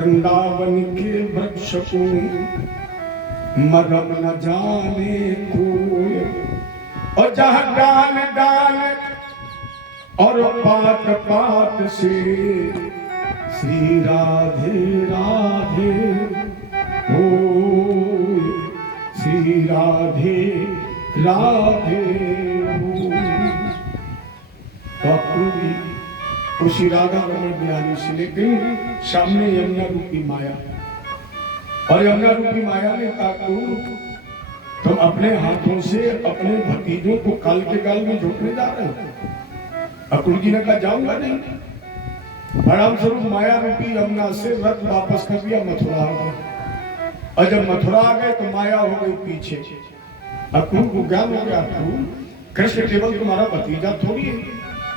वृंदावन के वृक्ष को मरम न जाने कोई, और जहाँ डाल डाल और पात पात से श्री राधे राधे हो, श्री राधे राधे हो। उसी राधा रमण बिहारी से लेकिन सामने यमुना रूपी माया, और यमुना रूपी माया ने कहा तुम अपने हाथों से अपने भतीजों को काल के गाल में झोंकने जा रहे हो। अकुल जी ने कहा जाऊंगा नहीं। परिणाम स्वरूप माया रूपी यमुना से रथ वापस कर दिया, मथुरा आ गए, और जब मथुरा आ गए तो माया हो गई पीछे। अकुल को ज्ञान हो गया, कृष्ण केवल तुम्हारा भतीजा थोड़ी है,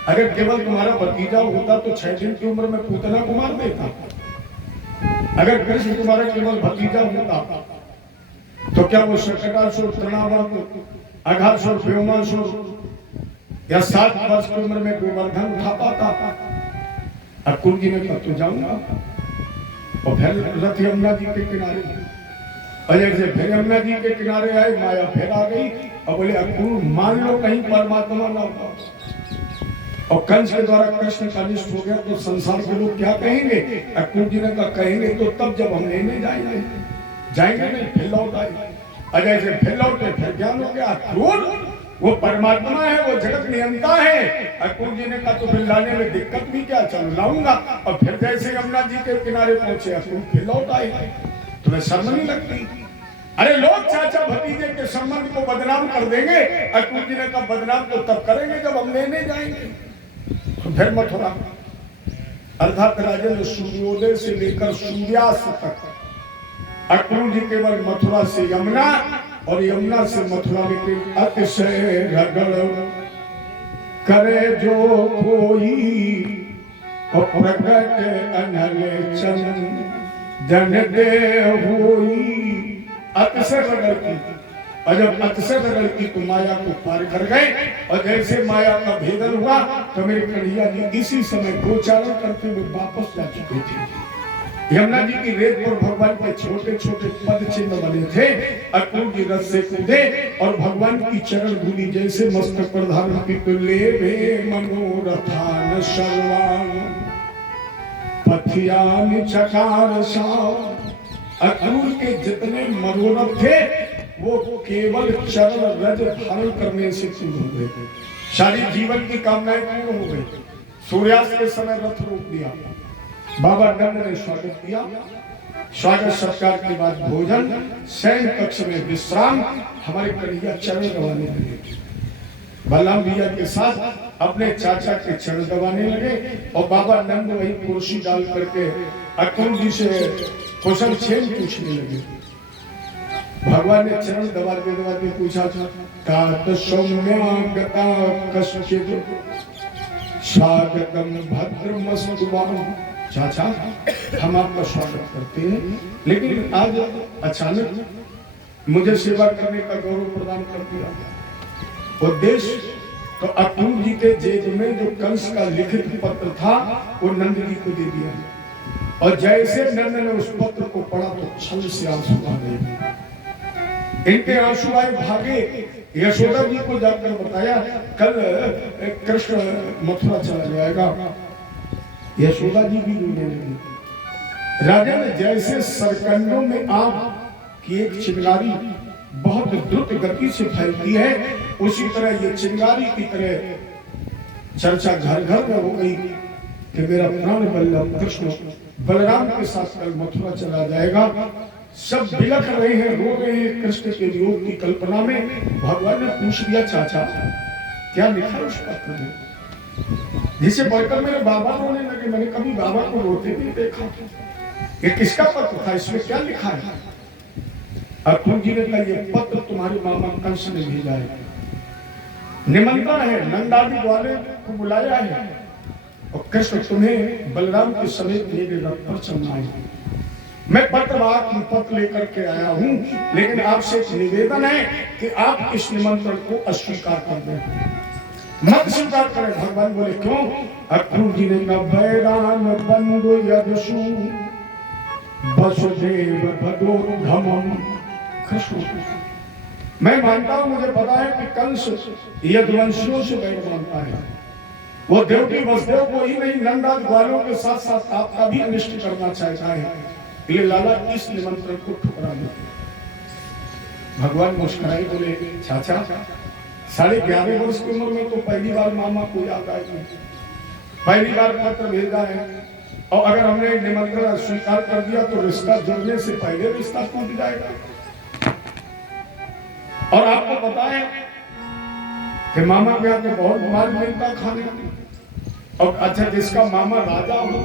अगर केवल तुम्हारा भतीजा होता तो 6 दिन की उम्र में पूतना को मार देता। अगर कृष्ण तुम्हारा केवल भतीजा होता तो क्या वो शकटासुर, तृणावर्त, अघासुर, व्योमासुर या 7 वर्ष की उम्र में गोवर्धन उठा पाता? अकुल जी ने कहा तो जाऊंगा, और फिर रथ यमुना जी के किनारे, और जैसे फिर यमुना जी के किनारे आए माया फिर आ गई, और बोले अकुल मान लो कहीं परमात्मा ना होता और कंस के द्वारा कृष्ण का अनिष्ट हो गया तो संसार के लोग क्या कहेंगे? अकुल जी ने कहा कहेंगे तो तब जब हम लेने जाएंगे, जाएंगे नहीं, फिर लौट आए। अजय से फिर लौटे, फिर ज्ञान हो गया अकुल वो परमात्मा है, वो जगत नियंता है। अकुल जी ने कहा तो फिर लाने में दिक्कत भी क्या, चलो लाऊंगा। और फिर जैसे यमुना जी के किनारे पहुंचे अकुल फिर लौट आए। तुम्हें शर्म नहीं लगती? अरे लोग चाचा भतीजे के संबंध को बदनाम कर देंगे। अकुल जी ने कहा बदनाम तो तब करेंगे जब हम लेने जाएंगे। तो फिर मथुरा, अर्थात राजन सूर्योदय से लेकर सूर्यास्त तक अकुल जी केवल मथुरा से यमुना और यमुना से मथुरा के अतिशय रगड़ करे जो कोई, और प्रकट अनल चंदन दे हुई। अतिशय रगड़ की, और जब अतिशय रगड़ की तो माया को पार कर गए, और जैसे माया का भेदन हुआ तो मेरे कन्हैया जी इसी समय गोचारण करते हुए वापस जा चुके थे। यमुना जी की रेत पर भगवान के छोटे छोटे पद चिन्ह बने थे। अकुल जी रथ से कूदे और भगवान की चरण धूलि जैसे मस्तक पर धारण की तो ले वे मनोरथान सर्वान पथियान चकार साव। अकुल के जितने मनोरथ थे वो केवल चरण रज धारण करने से पूर्ण हो गए, सारी जीवन की कामनाएं पूर्ण हो गई। सूर्यास्त के समय रथ रोक दिया, बाबा नंद ने स्वागत किया, स्वागत सत्कार के बाद भोजन, शयन कक्ष में विश्राम। हमारे कन्हैया चरण दबाने लगे, बलराम भैया के साथ अपने चाचा के चरण दबाने लगे, और बाबा नंद वही कुर्सी डाल करके अकुल जी से कुशल छेद पूछने लगे। भगवान ने चरण दबाते पूछा था तात सौम्यागता कश्चित् स्वागतम भद्रमस्तुवाम। चाचा हम आपका स्वागत करते हैं, लेकिन आज अचानक मुझे सेवा करने का गौरव प्रदान कर दिया। उद्देश्य तो अकुल जी के जेब में जो कंस का लिखित पत्र था वो नंद जी को दे दिया, और जैसे नंद ने उस पत्र को पढ़ा तो छल से आंसू आ गए। इनके आंसू आए भागे। यशोदा जी को जाकर बताया कल कृष्ण मथुरा चला जाएगा। यशोदा जी भी रोने लगी। राजा ने जैसे सरकंडों में आग की एक चिंगारी बहुत द्रुत गति से फैलती है, उसी तरह ये चिंगारी की तरह चर्चा घर घर में हो गई कि मेरा प्राण बल्लभ कृष्ण बलराम के साथ कल मथुरा चला जाएगा। सब बिलख रहे हैं, रो रहे हैं कृष्ण के वियोग की कल्पना में। भगवान ने पूछ दिया चाचा क्या लिखा उस पत्र में, जिसे पढ़कर मेरे बाबा रोने लगे। मैंने कभी बाबा को रोते नहीं देखा। ये किसका पत्र था, इसमें क्या लिखा है? अकुल जी ने कहा ये पत्र तुम्हारे मामा कंस ने भेजा है, निमंत्रण है, नंदादि वाले को बुलाया है, और कृष्ण तुम्हें बलराम के समेत मेरे रथ पर चलना है। मैं पत्र लेकर के आया हूं, लेकिन आपसे एक निवेदन है कि आप इस निमंत्रण को अस्वीकार कर दें, मत स्वीकार करें। भगवान बोले क्यों? अकुल जी ने कहा बैरान बंधु यदसु वसुदेव भदोधमम कृष्ण। मैं मानता हूं, मुझे पता है कि कंस यदुवंशियों से बैर मानता है। वो देवकी वसुदेव को ही नहीं, नंदा ग्वालों के साथ साथ आपका भी अनिष्ट करना चाहता है। ये लाला इस निमंत्रण को ठुकरा दो। भगवान मुस्कुराए, बोले चाचा 11.5 वर्ष की उम्र में तो पहली बार मामा को याद आएगी, पहली बार पत्र भेजा है, और अगर हमने निमंत्रण स्वीकार कर दिया तो रिश्ता जुड़ने से पहले रिश्ता टूट जाएगा। और आपको पता है कि मामा के आके बहुत माल मिलता खाने को। और अच्छा, जिसका मामा राजा हो,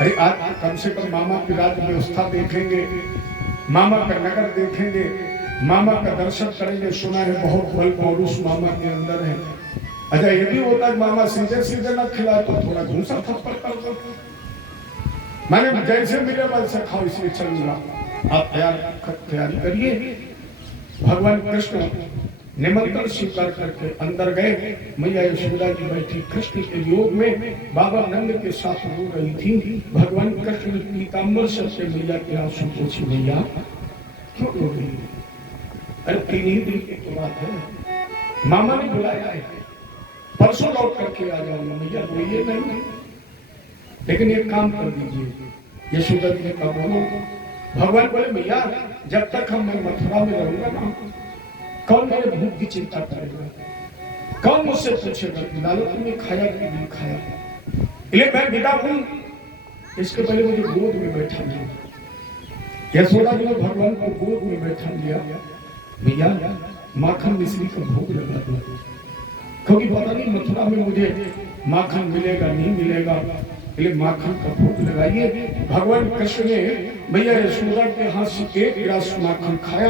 अरे आज कम से कम मामा की राज व्यवस्था देखेंगे, मामा का नगर देखेंगे, मामा का दर्शन करेंगे। सुना है बहुत बल पौरुष मामा के अंदर है। अच्छा, ये भी होता है मामा सीधे सीधे न खिलाए तो थोड़ा घूसा थप्पड़ कर दो, मैंने जैसे मिले वैसे खाओ, इसलिए चलूंगा। आप तैयारी करिए। भगवान कृष्ण निमंत्रण स्वीकार करके अंदर गए। मैया यशोदा जी बैठी कृष्ण के योग में बाबा नंद के साथ रो रही थी। भगवान कृष्ण ने पीताम्बर से मैया के आंसू पूछी, मैया क्यों रो रही है? अरे 3 ही दिन की बात है, मामा ने बुलाया है, परसों लौट करके आ जाऊंगा। मैया रोइए नहीं, लेकिन एक काम कर दीजिए। यशोदा जी ने कहा, बोलो। भगवान बोले, मैया जब तक मैं मथुरा में रहूंगा ना, कौन मेरे भूख की चिंता करेगा? कौन मुझसे पूछेगा कि लाला तुमने खाया कि नहीं खाया? इसलिए मैं विदा हूं, इसके पहले मुझे गोद में बैठा लिया। यशोदा जी ने भगवान को गोद में बैठा लिया। भैया माखन मिश्री का भोग लगा दो, क्योंकि पता नहीं मथुरा में मुझे माखन मिलेगा नहीं मिलेगा, इसलिए माखन का भोग लगाइए। भगवान कृष्ण ने भैया यशोदा के हाथ से 1 गिलास माखन खाया,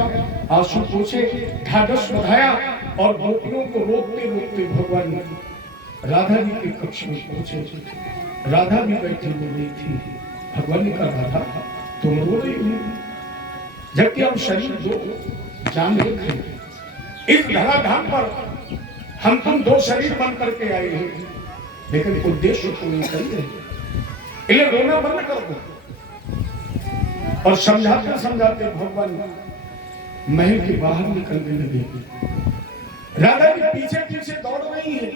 आंसू पोंछे, ढाढ़स बंधाया, और गोपियों को रोकते रोकते भगवान राधा जी के कक्ष में पहुंचे। राधा भी बैठी हुई थी। भगवान ने कहा, राधा तुम रो रही हो, जबकि हम शरीर दो जान एक है। इस धराधाम पर हम तुम 2 शरीर बन करके आए हैं, लेकिन उद्देश्य को नहीं कर रहे, इसलिए रोना बंद कर दो। और समझाते समझाते भगवान महल के बाहर निकलने लगे। राधा जी पीछे पीछे दौड़ रही है,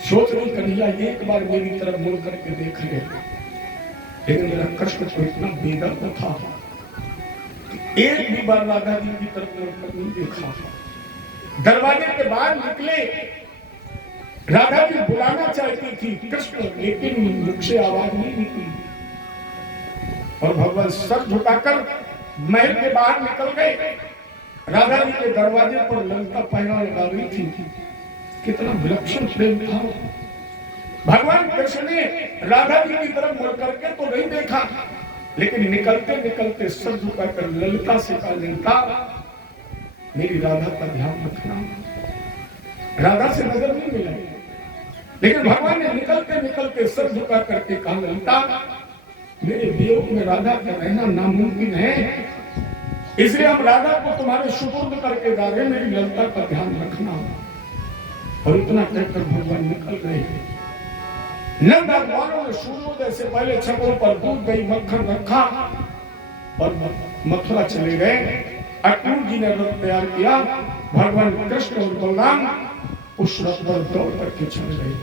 सोच रही कन्हैया एक बार मेरी तरफ मुड़ करके देख ले, लेकिन मेरा कृष्ण तो इतना बेदर्द था, एक भी बार राधा जी की तरफ मुड़ कर नहीं देखा। दरवाजे के बाहर निकले, राधा जी बुलाना चाहती थी कृष्ण, लेकिन मुख से आवाज नहीं निकली। और भगवान सर झुकाकर महल के बाहर निकल गए। राधा जी के दरवाजे पर लंका पहना लगा रही थी। कितना विलक्षण प्रेम था। भगवान कृष्ण ने राधा जी की तरफ मुड़ करके तो नहीं देखा, लेकिन निकलते निकलते सर झुकाकर ललिता से कहा, ललिता मेरी राधा का ध्यान रखना। राधा से नजर नहीं मिलाई, लेकिन भगवान ने निकलते निकलते सर झुका करके कहा, ललिता मेरे वियोग में राधा का रहना नामुमकिन है, इसलिए हम राधा को तुम्हारे सुपुर्द करके जा रहे, मेरी ललिता का ध्यान रखना। और इतना कहकर भगवान निकल गए। नंद भगवानों ने सूर्योदय से पहले छतों पर दूध दही मक्खन रखा और मथुरा चले गए। अक्रूर जी ने रथ तैयार किया। भगवान कृष्ण और बलराम उस रथ पर दौड़ करके चले गए।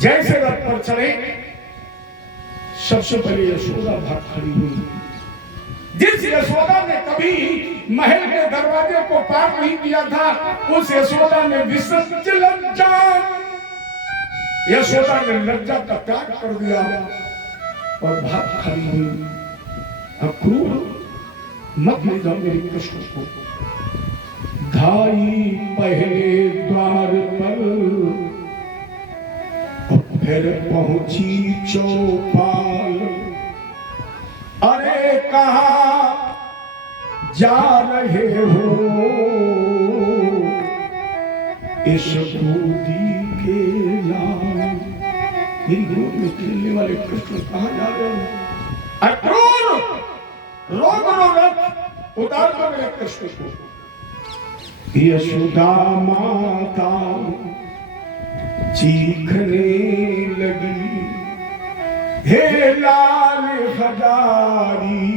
जैसे रथ पर चले, सबसे पहले यशोदा भाग खड़ी हुई। जिस यशोदा ने कभी महल के दरवाजे को पार नहीं किया था, उस यशोदा ने विसर्ज लज्जा, यशोदा ने लज्जा का त्याग कर दिया और भाग खड़ी हुई। अक्रूर मत ले जाओ मेरे कृष्ण को। धाई पहले द्वार पर, फिर पहुंची चौपाल। अरे कहाँ जा रहे हो इस गोदी के लाल? मेरी गोद में खेलने वाले कृष्ण कहाँ जा रहे हो? अक्रूर रोक लो रथ, उतार दो मेरे कृष्ण को। यशोदा माता चीखने लगी, हे लाल हजारी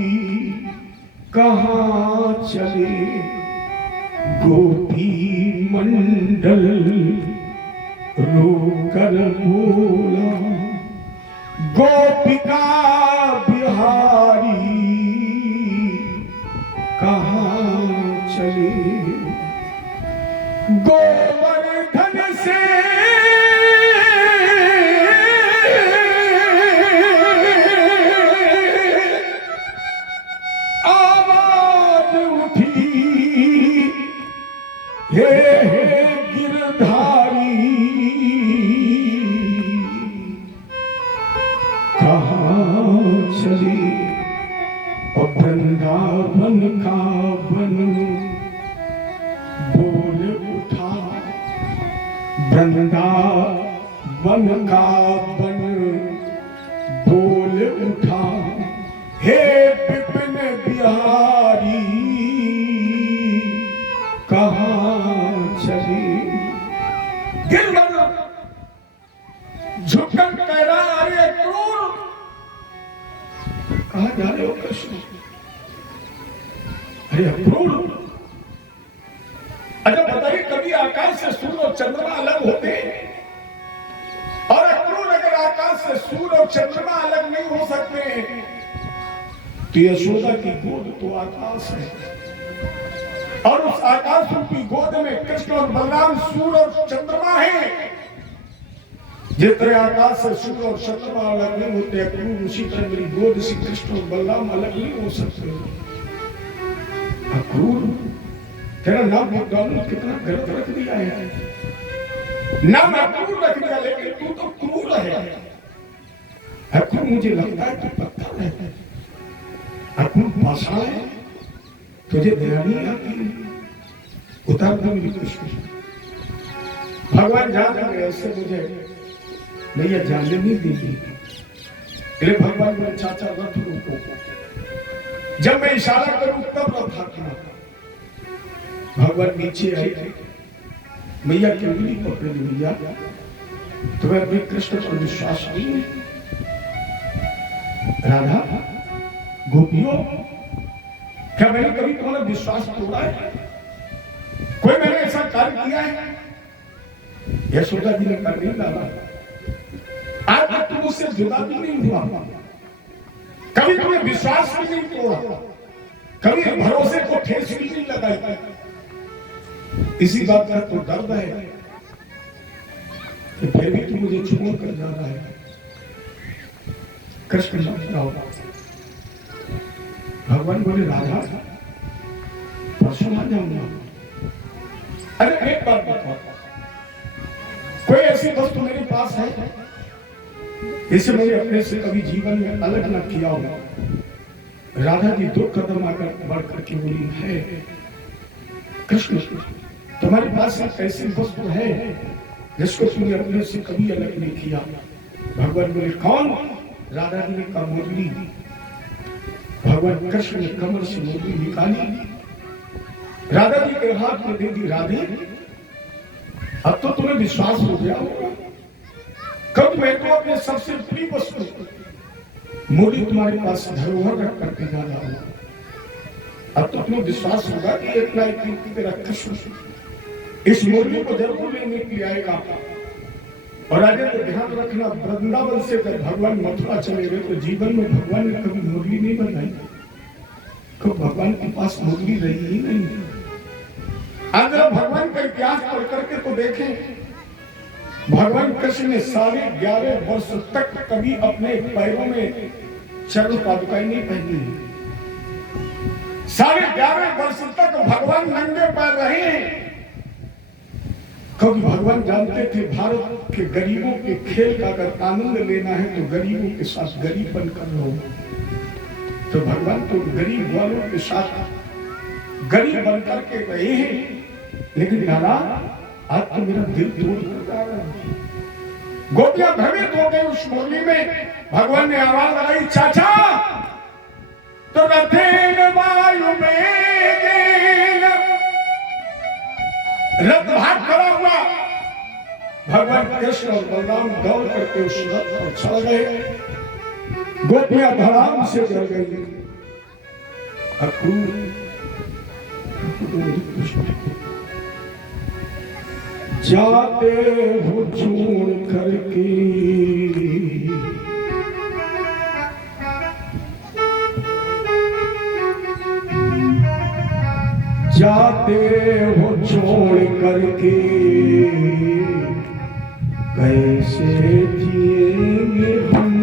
कहाँ चले गोपी मंडल रोकर बोला गोपिका बिहारी कहाँ चले गोवर्धन से आवाज उठी हे गिरधारी कहाँ चली और वृंदावन का वन बोल उठा वृंदावन का वन बोल उठा हे विपिन बिहारी कहाँ चली गिरधर झुककर कह रहा अरे क्रूर कहाँ जा रहे हो कृष्ण अरे क्रूर अच्छा बताइए कभी आकाश से सूर्य और चंद्रमा अलग होते और क्रूर अगर आकाश से सूर्य और चंद्रमा अलग नहीं हो सकते तो यशोदा की गोद तो आकाश है और उस आकाश की गोद में कृष्ण और बलराम सूर्य और चंद्रमा है जितने आकाश से सूर्य और चंद्रमा अलग नहीं होते क्रूर उसी तरह मेरी गोद से कृष्ण और बलराम अलग नहीं हो सकते क्रूर तेरा नाम डालू कितना गलत रख दिया है नाम क्रूर रख दिया लेकिन तू तो क्रूर है क्रूर मुझे लगता है तू पत्थर है क्रूर भाषा है तुझे दया नहीं आती उतार दो मेरी कृष्ण भगवान जान रहे ऐसे मुझे भैया जानने नहीं देगी इसलिए भगवान मेरे चाचा रथ रुको जब मैं इशारा करूं तब रथ हाकना भगवान नीचे आए मैया की उंगली पकड़ ली भैया तुम्हें अपने कृष्ण पर विश्वास नहीं है राधा गोपियों क्या मैंने कभी तुम्हारा विश्वास तोड़ा है कोई मैंने ऐसा कार्य किया है यशोदा जी ने कर नहीं डाला आज तक तुम मुझसे जुदा भी नहीं हुआ कभी तुम्हें विश्वास भी नहीं तोड़ा कभी भरोसे को ठेस भी नहीं लगाई इसी बात का तो दर्द है कि फिर भी तू मुझे छोड़ कर जा रहा है कृष्ण जाओ भगवान बोले राधा परसों आ जाऊंगा अरे एक बात बताओ कोई ऐसी वस्तु मेरे पास है इसे मैंने अपने से कभी जीवन में अलग न किया हो राधा जी 2 कदम आकर बढ़ करके बोली है कृष्ण तुम्हारे पास एक ऐसी वस्तु है जिसको तुमने अपने से कभी अलग नहीं किया भगवान बोले कौन राधा जी ने कहा मुरली भगवान कृष्ण ने कमर से मुरली निकाली राधा जी के हाथ में दे दी राधे अब तो तुम्हें विश्वास हो गया होगा कब मैं तो अपने सबसे प्रिय वस्तु मुरली तुम्हारे पास धरोहर रख करके जा रहा हूं अब तो तुम्हें विश्वास होगा कि इतना एक तेरा कृष्ण इस मुरली को जरूर लेने के लिए आएगा और आगे तो ध्यान रखना वृंदावन से जब भगवान मथुरा चले गए तो जीवन में भगवान ने कभी मुरली नहीं बनाई तो भगवान के पास मुरली रही ही नहीं अगर भगवान का इतिहास पढ़ करके तो देखें भगवान कृष्ण ने 11.5 वर्ष तक कभी अपने पैरों में चरण पादुकाएं नहीं पहनी 11.5 वर्ष तक भगवान नंगे पैर रहे कभी भगवान जानते थे भारत के गरीबों के खेल का अगर आनंद लेना है तो गरीबों के साथ गरीब बनकर रहो तो भगवान तो गरीब वालों के साथ गरीब बनकर के रहे हैं लेकिन दादा आज तो मेरा दिल तोड़ कर जा रहा है गोपियां भ्रमित हो गई उस मुरली में भगवान ने आवाज लगाई चाचा तो रथेन वायु में रथ भाग खड़ा हुआ भगवान कृष्ण और बलराम दौड़ करके उस रथ पर चढ़ गए गोपियां धड़ाम से डर गई। अक्रूर जाते हो चूण करके, जाते हो छोड़ करके, कैसे जिएंगे हम।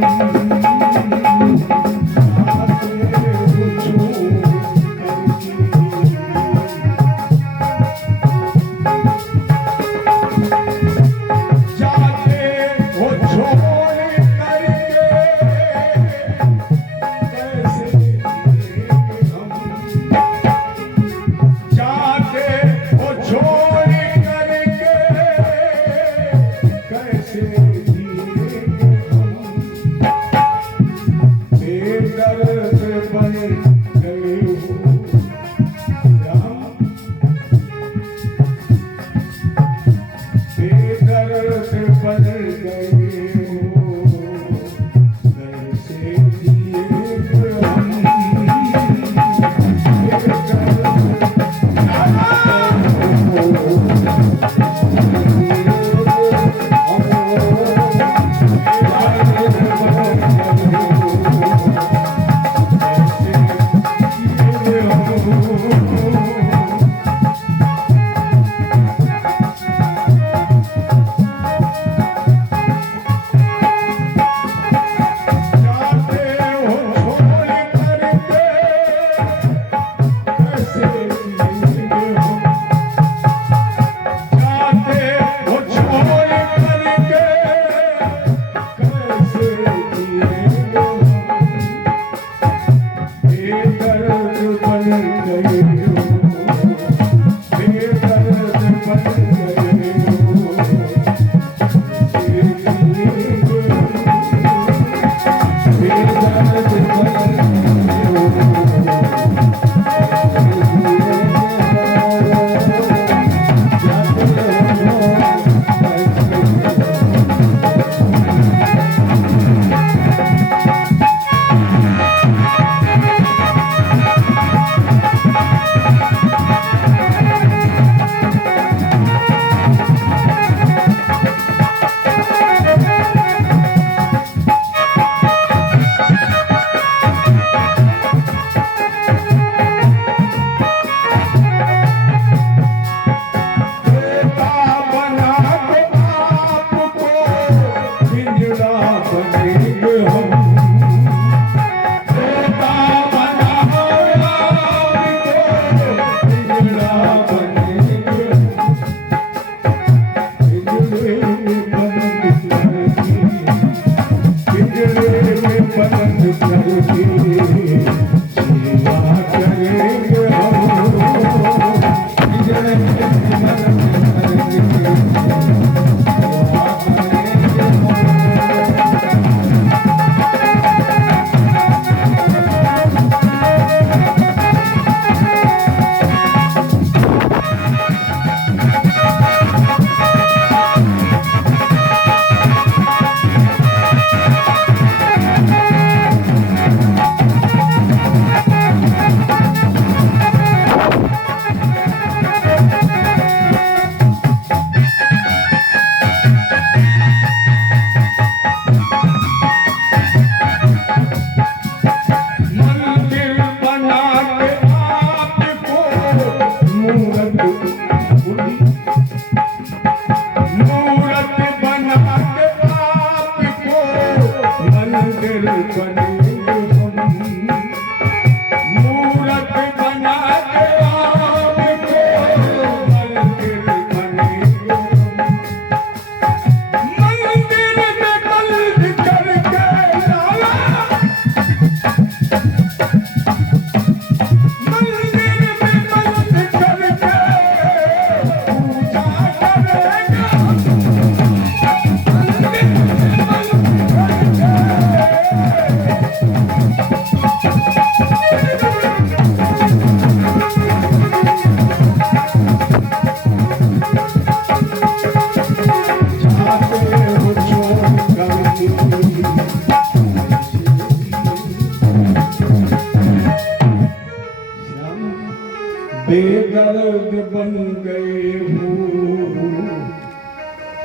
बेदर्द बन गए हो,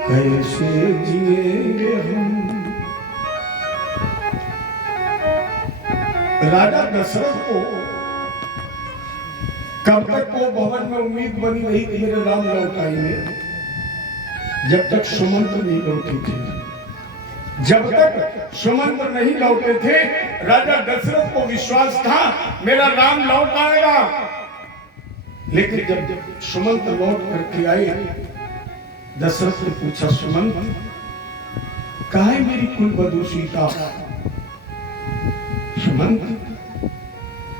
कैसे जिएंगे हम। राजा दशरथ को कब तक वो भवन में उम्मीद बनी रही कि मेरे राम लौट आएंगे, जब तक सुमंत नहीं लौटे थे। जब तक सुमंत नहीं लौटे थे, राजा दशरथ को विश्वास था मेरा राम लौट आएगा। लेकिन जब सुमंत लौट करके आए, दशरथ ने पूछा, सुमंत कहाँ है मेरी कुलवधू सीता? सुमंत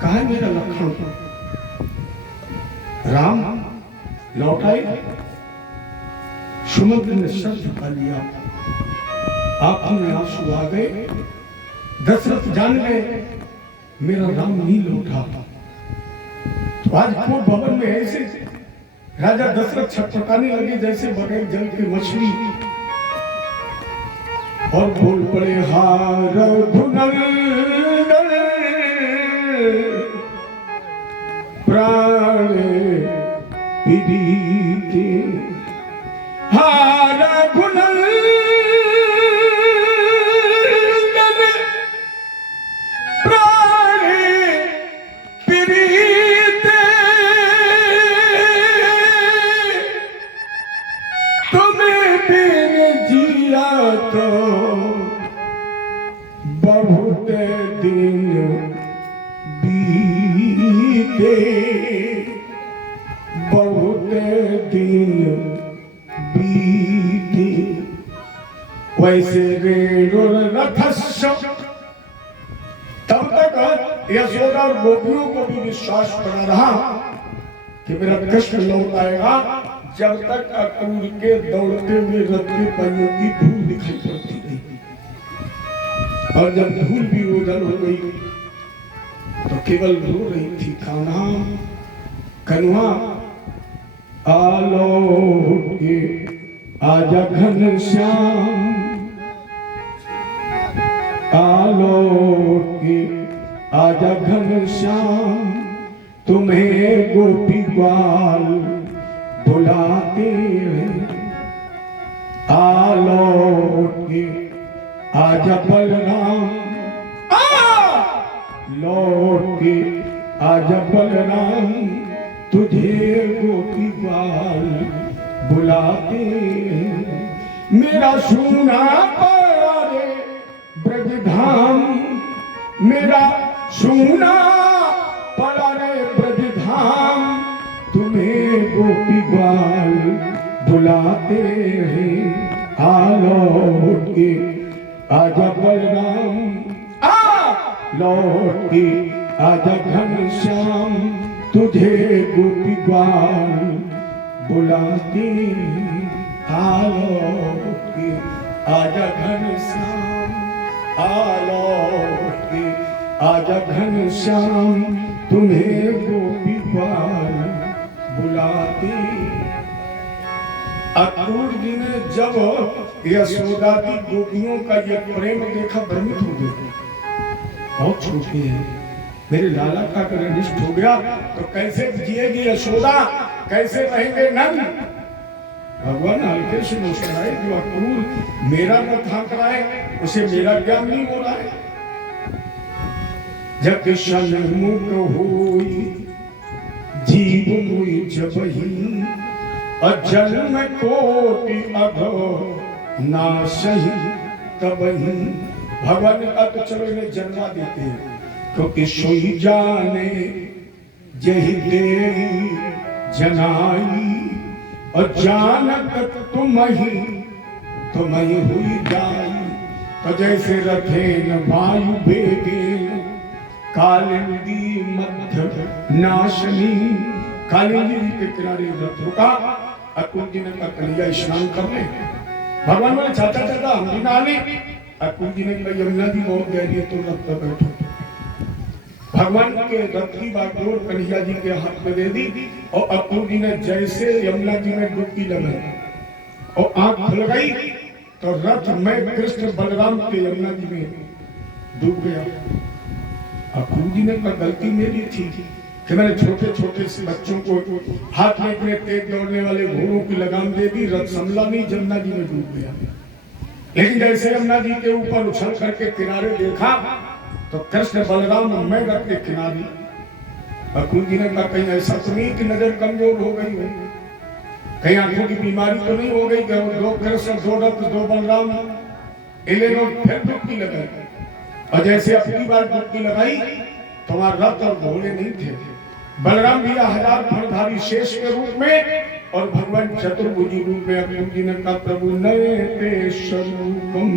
कहाँ है मेरा लखन? राम लौट आए? सुमंत ने सर झुका लिया, आंखों में आंसू आ गए। दशरथ जान गए मेरा राम नहीं लौटा। तो आज को भवन में ऐसे राजा दशरथ छटपटाने लगे जैसे बगैर जल की मछली, और बोल पड़े, हार धुनंदन प्राण प्रीति, हार धुनंदन प्राण प्रीति, तुम्हें बिन जिया तो बहुत दिन बीते, बहुत दिन बीते। वैसे रेणुर रथस्य, तब तक यशोदा और गोपियों को भी विश्वास पड़ा रहा कि मेरा कृष्ण लौट आएगा, जब तक अक्रूर के दौड़ते हुए रथ के पहियों की धूल दिखाई पड़ती थी। और जब धूल भी ओझल हो गई तो केवल रो रही थी, कान्हा कन्हा आलोक के आजा घनश्याम, आलोक के आजा घनश्याम, तुम्हें गोपी ग्वाल बुलाते हैं। आलोक के आजा बलराम, लौट के आजा बलराम, तुझे गोपी ग्वाल बुलाते हैं। मेरा सुना पड़ा रे ब्रजधाम, मेरा सुना पड़ा रे ब्रजधाम, तुम्हें गोपी ग्वाल बुलाते हैं। आलोक के आजा बलराम, लौट के आजा घनश्याम, तुझे गोपी ग्वाल बुलाते हैं। आलोक के आजा घनश्याम, आलोक के आजा घनश्याम, तुम्हें गोपी ग्वाल बुलाते। अक्रूर जी ने जब यशोदा की गोपियों का ये प्रेम देखा, भ्रमित हो गए। बहुत छोटे हैं, मेरे लाला का अगर अनिष्ट हो गया तो कैसे जिएगी यशोदा, कैसे रहेंगे नंद। भगवान हल्के से मुस्कुराए, जो अक्रूर मेरा न थाक रहा है, उसे मेरा ज्ञान नहीं हो रहा है। जब किशन मुख होई जीव मुई जबही, अजन्म कोटि अघो नासही तबही। भगवान ने कहा तो चलो इन्हें जन्मा देते हैं, क्योंकि सोई जाने जही देवी जनाई, और जानत तुम ही हुई जाई। तो जैसे रथेन वायु बेगे, कालिंदी मध्य नाशनी, कालिंदी के किनारे रथ रुका। अक्रूर जी ने कहा कन्हैया स्नान कर ले। भगवान बोले चाचा चाचा हम भी नहा लें। अक्रूर जी ने कहा यमुना जी बहुत गहरी है, तो रथ पर बैठो। भगवान के रथ की बागडोर कन्हैया जी के हाथ में दे दी, और अक्रूर जी ने जैसे यमुना जी में डुबकी लगाई और आंख खुल गई, तो रथ में कृष्ण बलराम के यमुना जी में डूब गया। अक्रूर जी ने कहा गलती मेरी थी, कि मैंने छोटे छोटे से बच्चों को हाथ में इतने तेज दौड़ने वाले घोड़ों की लगाम दे दी, रथ संभला नहीं, जमुना जी में डूब गया। लेकिन जैसे यमुना जी के ऊपर उछल करके किनारे देखा तो कृष्ण बलराम मैं रथ के किनारे। बकुल जी ने कहा कहीं ऐसा तो नहीं कि नजर कमजोर हो गई हो, कहीं आंखों की बीमारी तो नहीं हो गई, दो कृष्ण दो रथ दो बलराम, इन्हें लोग फिर डुबकी लगाई। और जैसे अपनी बार डुबकी लगाई तो वहां रथ और घोड़े नहीं थे, बलराम भी 1000 फणधारी शेष के रूप में और भगवान चतुर्भुजी रूप में। अर्जुन जी ने कहा प्रभु नए ते स्वरूपम